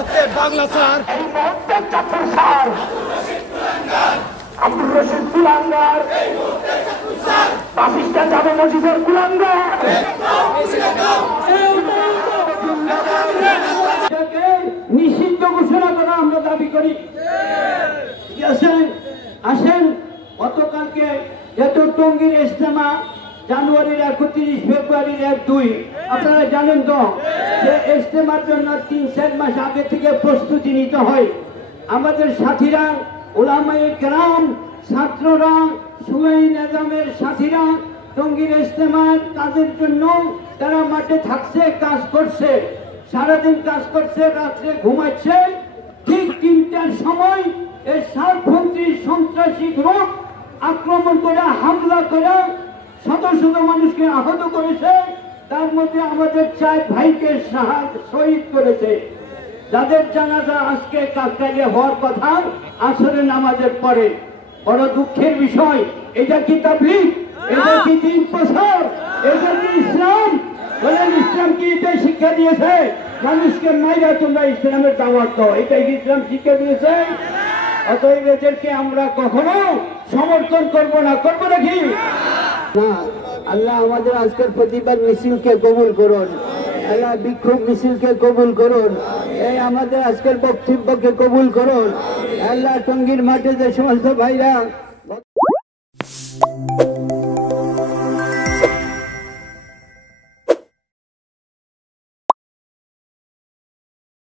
Bangla sir Abdur Rashid কুলাঙ্গার পাকিস্তান জামে মসজিদের কুলাঙ্গার নিষিদ্ধ ঘোষণা করা আমরা দাবি করি। আসেন গতকালকে যেহেতু টঙ্গীর ইজতেমা জানুয়ারির 31, ফেব্রুয়ারির 1-2 আপনারা জানেন তো যে ইজতেমার জন্য 3-4 মাস আগে থেকে প্রস্তুতি নিতে হয়। আমাদের সাথীরা উলামায়ে কেরাম, ছাত্ররা, সুয়েই নিজামের সাথীরা টঙ্গীর ইজতেমার কাজের জন্য তারা মাঠে থাকছে, কাজ করছে, সারাদিন কাজ করছে, রাত্রে ঘুমাচ্ছে। ঠিক 3টার সময় এই সাতপন্থী সন্ত্রাসী গ্রুপ আক্রমণ করে, হামলা করে শত শত মানুষকে আহত করেছে। তার মধ্যে আমাদের 4 ভাইকে শহীদ করেছে, যাদের জানাজা আজকে কাকরাইলে হওয়ার কথা আসরের নামাজের পরে। বড় দুঃখের বিষয়, এটা কি তাবলীগ? এটা কি দিন প্রচার? এটা কি ইসলাম? বলেন, ইসলাম কি এটা শিক্ষা দিয়েছে মানুষকে মাইরা তোমরা ইসলামের দাওয়াত দাও? এটা কি ইসলাম শিক্ষা দিয়েছে? অতএব এদেরকে আমরা কখনো সমর্থন করবো না। করবো নাকি না? আল্লাহ আমাদের আজকের প্রতিবাদ মিছিলকে কবুল করুন। আল্লাহ বিক্ষোভ মিছিলকে কবুল করুন। এই আমাদের আজকের বক্তব্যকে কবুল করুন। আল্লাহ টঙ্গীর মাঠে যে সমস্ত ভাইরা